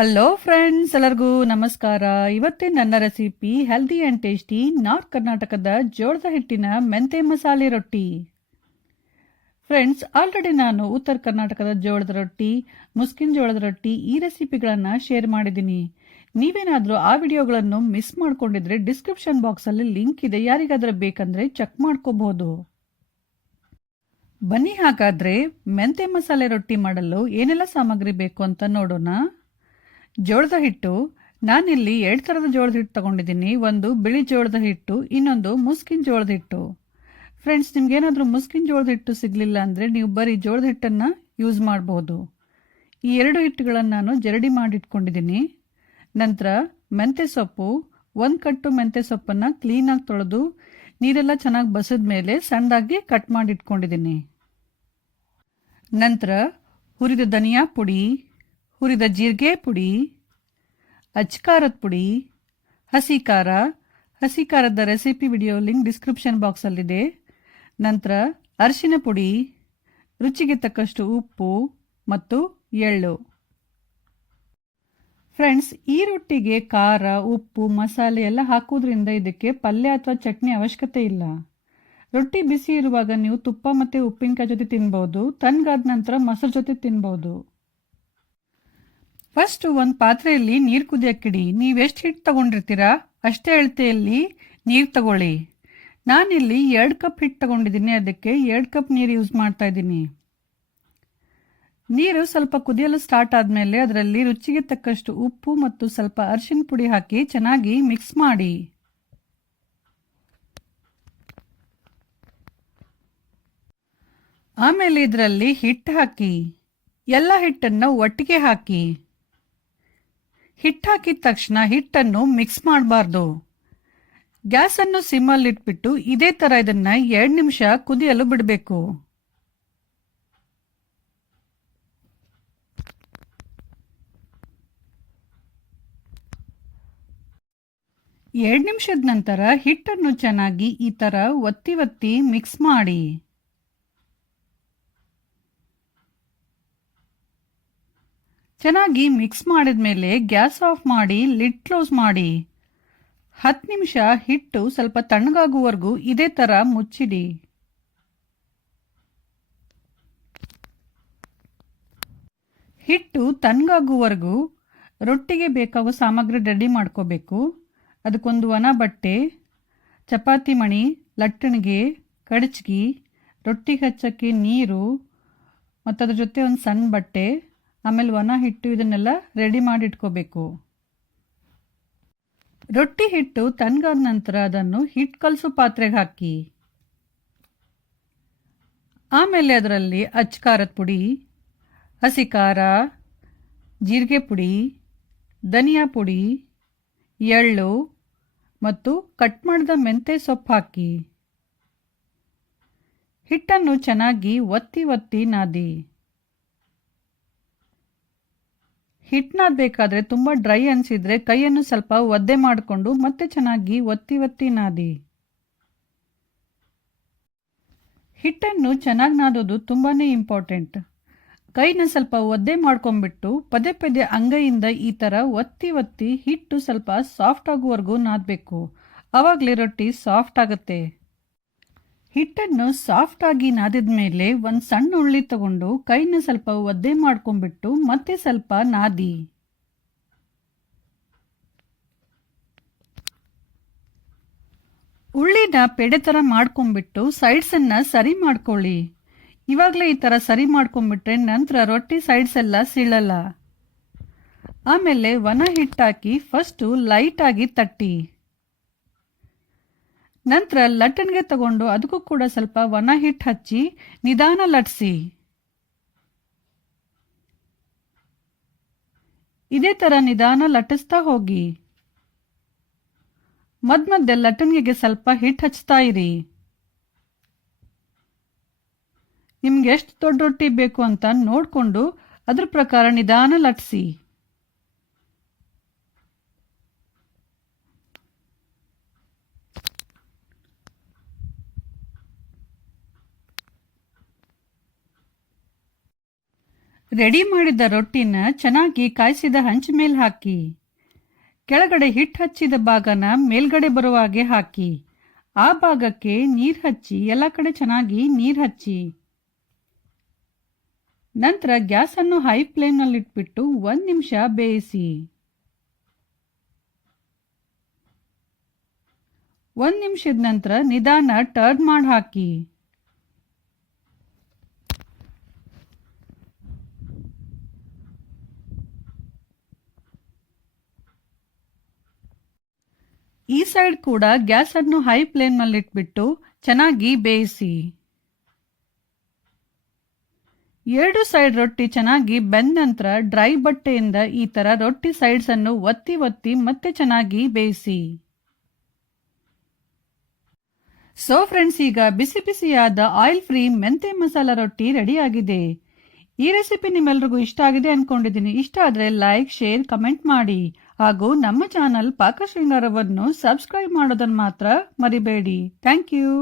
Hello friends, ಎಲ್ಲರಿಗೂ ನಮಸ್ಕಾರ. ಇವತ್ತಿನ ನನ್ನ recipe healthy and tasty north ಕರ್ನಾಟಕದ ಜೋಳದ ಹಿಟ್ಟಿನ ಮೆಂತೆ ಮಸಾಲೆ ರೊಟ್ಟಿ. ಫ್ರೆಂಡ್ಸ್, ಆಲ್ರೆಡಿ ನಾನು ಉತ್ತರ ಕರ್ನಾಟಕದ ಜೋಳದ ರೊಟ್ಟಿ, ಮುಸ್ಕಿನ್ ಜೋಳದ ರೊಟ್ಟಿ ಈ ರೆಸಿಪಿಗಳನ್ನು ಶೇರ್ ಮಾಡಿದ್ದೀನಿ. ನೀವೇನಾದರೂ ಆ ವಿಡಿಯೋಗಳನ್ನು ಮಿಸ್ ಮಾಡ್ಕೊಂಡಿದ್ರೆ ಡಿಸ್ಕ್ರಿಪ್ಷನ್ ಬಾಕ್ಸಲ್ಲಿ ಲಿಂಕ್ ಇದೆ, ಯಾರಿಗಾದ್ರೂ ಬೇಕಂದ್ರೆ ಚೆಕ್ ಮಾಡ್ಕೋಬಹುದು. ಬನ್ನಿ ಹಾಗಾದ್ರೆ ಮೆಂತೆ ಮಸಾಲೆ ರೊಟ್ಟಿ ಮಾಡಲು ಏನೆಲ್ಲ ಸಾಮಗ್ರಿ ಬೇಕು ಅಂತ ನೋಡೋಣ. ಜೋಳದ ಹಿಟ್ಟು, ನಾನಿಲ್ಲಿ 2 ಥರದ ಜೋಳದ ಹಿಟ್ಟು ತಗೊಂಡಿದ್ದೀನಿ. ಒಂದು ಬಿಳಿ ಜೋಳದ ಹಿಟ್ಟು, ಇನ್ನೊಂದು ಮುಸ್ಕಿನ್ ಜೋಳದ ಹಿಟ್ಟು. ಫ್ರೆಂಡ್ಸ್, ನಿಮ್ಗೇನಾದರೂ ಮುಸ್ಕಿನ್ ಜೋಳದ ಹಿಟ್ಟು ಸಿಗಲಿಲ್ಲ ಅಂದರೆ ನೀವು ಬರೀ ಜೋಳದ ಹಿಟ್ಟನ್ನು ಯೂಸ್ ಮಾಡಬಹುದು. ಈ 2 ಹಿಟ್ಟುಗಳನ್ನು ನಾನು ಜರಡಿ ಮಾಡಿಟ್ಕೊಂಡಿದ್ದೀನಿ. ನಂತರ ಮೆಂತೆ ಸೊಪ್ಪು, 1 ಕಟ್ಟು ಮೆಂತೆ ಸೊಪ್ಪನ್ನು ಕ್ಲೀನಾಗಿ ತೊಳೆದು ನೀರೆಲ್ಲ ಚೆನ್ನಾಗಿ ಬಸಿದ ಮೇಲೆ ಸಣ್ಣದಾಗಿ ಕಟ್ ಮಾಡಿಟ್ಕೊಂಡಿದ್ದೀನಿ. ನಂತರ ಹುರಿದ ಧನಿಯಾ ಪುಡಿ, ಹುರಿದ ಜೀರಿಗೆ ಪುಡಿ, ಅಚ್ಕಾರದ ಪುಡಿ, ಹಸಿ ಖಾರದ ರೆಸಿಪಿ ವಿಡಿಯೋ ಲಿಂಕ್ ಡಿಸ್ಕ್ರಿಪ್ಷನ್ ಬಾಕ್ಸಲ್ಲಿದೆ. ನಂತರ ಅರಿಶಿನ ಪುಡಿ, ರುಚಿಗೆ ತಕ್ಕಷ್ಟು ಉಪ್ಪು ಮತ್ತು ಎಳ್ಳು. ಫ್ರೆಂಡ್ಸ್, ಈ ರೊಟ್ಟಿಗೆ ಖಾರ, ಉಪ್ಪು, ಮಸಾಲೆ ಎಲ್ಲ ಹಾಕೋದ್ರಿಂದ ಇದಕ್ಕೆ ಪಲ್ಯ ಅಥವಾ ಚಟ್ನಿ ಅವಶ್ಯಕತೆ ಇಲ್ಲ. ರೊಟ್ಟಿ ಬಿಸಿ ಇರುವಾಗ ನೀವು ತುಪ್ಪ ಮತ್ತು ಉಪ್ಪಿನಕಾಯಿ ಜೊತೆ ತಿನ್ಬೋದು. ತಣ್ಣಗಾದ ನಂತರ ಮೊಸರು ಜೊತೆ ತಿನ್ಬೋದು. ಫಸ್ಟ್ ಒಂದು ಪಾತ್ರೆಯಲ್ಲಿ ನೀರು ಕುದಿಯಕ್ಕಿಡಿ. ನೀವೆಷ್ಟು ಹಿಟ್ಟು ತಗೊಂಡಿರ್ತೀರಾ ಅಷ್ಟೇ ಅಳತೆಯಲ್ಲಿ ನೀರು ತಗೊಳ್ಳಿ. ನಾನಿಲ್ಲಿ 2 ಕಪ್ ಹಿಟ್ಟು ತಗೊಂಡಿದ್ದೀನಿ, ಅದಕ್ಕೆ 2 ಕಪ್ ನೀರು ಯೂಸ್ ಮಾಡ್ತಾ ಇದ್ದೀನಿ. ನೀರು ಸ್ವಲ್ಪ ಕುದಿಯಲು ಸ್ಟಾರ್ಟ್ ಆದಮೇಲೆ ಅದರಲ್ಲಿ ರುಚಿಗೆ ತಕ್ಕಷ್ಟು ಉಪ್ಪು ಮತ್ತು ಸ್ವಲ್ಪ ಅರಿಶಿನ ಪುಡಿ ಹಾಕಿ ಚೆನ್ನಾಗಿ ಮಿಕ್ಸ್ ಮಾಡಿ. ಆಮೇಲೆ ಇದರಲ್ಲಿ ಹಿಟ್ಟು ಹಾಕಿ ಎಲ್ಲ ಹಿಟ್ಟನ್ನು ಒಟ್ಟಿಗೆ ಹಾಕಿ. ಹಿಟ್ಟು ಹಾಕಿದ ತಕ್ಷಣ ಹಿಟ್ಟನ್ನು ಮಿಕ್ಸ್ ಮಾಡಬಾರ್ದು. ಗ್ಯಾಸನ್ನು ಸಿಮ್ಮಲ್ಲಿಟ್ಬಿಟ್ಟು ಇದೇ ಥರ ಇದನ್ನು 2 ನಿಮಿಷ ಕುದಿಯಲು ಬಿಡಬೇಕು. 2 ನಿಮಿಷದ ನಂತರ ಹಿಟ್ಟನ್ನು ಚೆನ್ನಾಗಿ ಈ ಥರ ಒತ್ತಿ ಒತ್ತಿ ಮಿಕ್ಸ್ ಮಾಡಿ. ಚೆನ್ನಾಗಿ ಮಿಕ್ಸ್ ಮಾಡಿದ ಮೇಲೆ ಗ್ಯಾಸ್ ಆಫ್ ಮಾಡಿ ಲಿಡ್ ಕ್ಲೋಸ್ ಮಾಡಿ. 10 ನಿಮಿಷ ಹಿಟ್ಟು ಸ್ವಲ್ಪ ತಣ್ಣಗಾಗುವವರೆಗೂ ಇದೇ ಥರ ಮುಚ್ಚಿಡಿ. ಹಿಟ್ಟು ತಣ್ಣಗಾಗುವವರೆಗೂ ರೊಟ್ಟಿಗೆ ಬೇಕಾಗೋ ಸಾಮಗ್ರಿ ರೆಡಿ ಮಾಡ್ಕೋಬೇಕು. ಅದಕ್ಕೊಂದು ಒಣ ಬಟ್ಟೆ, ಚಪಾತಿ ಮಣಿ, ಲಟ್ಟಣಿಗೆ, ಕಡಚ್ಗಿ, ರೊಟ್ಟಿಗೆ ಹಚ್ಚಕ್ಕೆ ನೀರು ಮತ್ತು ಅದ್ರ ಜೊತೆ ಒಂದು ಸಣ್ಣ ಬಟ್ಟೆ, ಆಮೇಲೆ ಒಣ ಹಿಟ್ಟು, ಇದನ್ನೆಲ್ಲ ರೆಡಿ ಮಾಡಿ ಇಟ್ಕೋಬೇಕು. ರೊಟ್ಟಿ ಹಿಟ್ಟು ತಣ್ಣಗಾದ ನಂತರ ಅದನ್ನು ಹಿಟ್ಟು ಕಲಸೋ ಪಾತ್ರೆಗೆ ಹಾಕಿ. ಆಮೇಲೆ ಅದರಲ್ಲಿ ಅಚ್ಕಾರದ ಪುಡಿ, ಹಸಿ ಖಾರ, ಜೀರಿಗೆ ಪುಡಿ, ಧನಿಯಾ ಪುಡಿ, ಎಳ್ಳು ಮತ್ತು ಕಟ್ ಮಾಡಿದ ಮೆಂತೆ ಸೊಪ್ಪು ಹಾಕಿ. ಹಿಟ್ಟನ್ನು ಚೆನ್ನಾಗಿ ಒತ್ತಿ ಒತ್ತಿ ನಾದಿ. ಹಿಟ್ಟು ನಾದಬೇಕಾದ್ರೆ ತುಂಬ ಡ್ರೈ ಅನಿಸಿದರೆ ಕೈಯನ್ನು ಸ್ವಲ್ಪ ಒದ್ದೆ ಮಾಡಿಕೊಂಡು ಮತ್ತೆ ಚೆನ್ನಾಗಿ ಒತ್ತಿ ಒತ್ತಿ ನಾದಿ. ಹಿಟ್ಟನ್ನು ಚೆನ್ನಾಗಿ ನಾದೋದು ತುಂಬಾ ಇಂಪಾರ್ಟೆಂಟ್. ಕೈನ ಸ್ವಲ್ಪ ಒದ್ದೆ ಮಾಡ್ಕೊಂಡ್ಬಿಟ್ಟು ಪದೇ ಪದೇ ಅಂಗೈಯಿಂದ ಈ ಥರ ಒತ್ತಿ ಒತ್ತಿ ಹಿಟ್ಟು ಸ್ವಲ್ಪ ಸಾಫ್ಟ್ ಆಗುವವರೆಗೂ ನಾದಬೇಕು. ಆವಾಗಲೇ ರೊಟ್ಟಿ ಸಾಫ್ಟ್ ಆಗುತ್ತೆ. ಹಿಟ್ಟನ್ನು ಸಾಫ್ಟ್ ಆಗಿ ನಾದಿದ ಮೇಲೆ ಒಂದು ಸಣ್ಣ ಉಳ್ಳಿ ತಗೊಂಡು ಕೈನ ಸ್ವಲ್ಪ ಒದ್ದೆ ಮಾಡ್ಕೊಂಡ್ಬಿಟ್ಟು ಮತ್ತೆ ಸ್ವಲ್ಪ ನಾದಿ. ಉಳ್ಳಿನ ಪೆಡೆ ಥರ ಮಾಡ್ಕೊಂಡ್ಬಿಟ್ಟು ಸೈಡ್ಸನ್ನು ಸರಿ ಮಾಡ್ಕೊಳ್ಳಿ. ಇವಾಗಲೇ ಈ ಥರ ಸರಿ ಮಾಡ್ಕೊಂಡ್ಬಿಟ್ರೆ ನಂತರ ರೊಟ್ಟಿ ಸೈಡ್ಸ್ ಎಲ್ಲ ಸೀಳಲ್ಲ. ಆಮೇಲೆ ಒಣ ಹಿಟ್ಟಾಕಿ ಫಸ್ಟು ಲೈಟಾಗಿ ತಟ್ಟಿ. ನಂತರ ಲಟ್ಟಣಿಗೆ ತಗೊಂಡು ಅದಕ್ಕೂ ಕೂಡ ಸ್ವಲ್ಪ ಒಣ ಹಿಟ್ಟು ಹಚ್ಚಿ ನಿಧಾನ ಲಟ್ಸಿ. ಇದೇ ಥರ ನಿಧಾನ ಲಟ್ಟಿಸ್ತಾ ಹೋಗಿ. ಮಧ್ಯ ಲಟ್ಟಣಿಗೆಗೆ ಸ್ವಲ್ಪ ಹಿಟ್ಟು ಹಚ್ತಾ ಇರಿ. ನಿಮ್ಗೆ ಎಷ್ಟು ದೊಡ್ಡ ರೊಟ್ಟಿ ಬೇಕು ಅಂತ ನೋಡಿಕೊಂಡು ಅದ್ರ ಪ್ರಕಾರ ನಿಧಾನ ಲಟ್ಸಿ. ರೆಡಿ ಮಾಡಿದ ರೊಟ್ಟಿನ ಚೆನ್ನಾಗಿ ಕಾಯಿಸಿದ ಹಂಚ ಮೇಲೆ ಹಾಕಿ, ಕೆಳಗಡೆ ಹಿಟ್ಟು ಹಚ್ಚಿದ ಭಾಗನ ಮೇಲ್ಗಡೆ ಬರುವ ಹಾಗೆ ಹಾಕಿ, ಆ ಭಾಗಕ್ಕೆ ನೀರು ಹಚ್ಚಿ ಎಲ್ಲ ಕಡೆ ಚೆನ್ನಾಗಿ ನೀರು ಹಚ್ಚಿ. ನಂತರ ಗ್ಯಾಸನ್ನು ಹೈ ಫ್ಲೇಮ್ನಲ್ಲಿಟ್ಬಿಟ್ಟು 1 ನಿಮಿಷ ಬೇಯಿಸಿ. 1 ನಿಮಿಷದ ನಂತರ ನಿಧಾನ ಟರ್ನ್ ಮಾಡಿ ಹಾಕಿ. ಈ ಸೈಡ್ ಕೂಡ ಗ್ಯಾಸನ್ನು ಹೈ ಫ್ಲೇಮ್ನಲ್ಲಿಟ್ಬಿಟ್ಟು ಚೆನ್ನಾಗಿ ಬೇಯಿಸಿ. 2 ಸೈಡ್ ರೊಟ್ಟಿ ಚೆನ್ನಾಗಿ ಬೆಂದ ನಂತರ ಡ್ರೈ ಬಟ್ಟೆಯಿಂದ ಈ ಥರ ರೊಟ್ಟಿ ಸೈಡ್ಸ್ ಅನ್ನು ಒತ್ತಿ ಒತ್ತಿ ಮತ್ತೆ ಚೆನ್ನಾಗಿ ಬೇಯಿಸಿ. ಸೊ ಫ್ರೆಂಡ್ಸ್, ಈಗ ಬಿಸಿ ಬಿಸಿಯಾದ ಆಯಿಲ್ ಫ್ರೀ ಮೆಂತೆ ಮಸಾಲ ರೊಟ್ಟಿ ರೆಡಿ ಆಗಿದೆ. ಈ ರೆಸಿಪಿ ನಿಮ್ಮೆಲ್ರಿಗೂ ಇಷ್ಟ ಆಗಿದೆ ಅನ್ಕೊಂಡಿದ್ದೀನಿ. ಇಷ್ಟ ಆದರೆ ಲೈಕ್, ಶೇರ್, ಕಮೆಂಟ್ ಮಾಡಿ. ಹಾಗೂ ನಮ್ಮ ಚಾನಲ್ ಪಾಕ ಶೃಂಗಾರವನ್ನು ಸಬ್ಸ್ಕ್ರೈಬ್ ಮಾಡೋದನ್ನು ಮಾತ್ರ ಮರಿಬೇಡಿ. Thank you.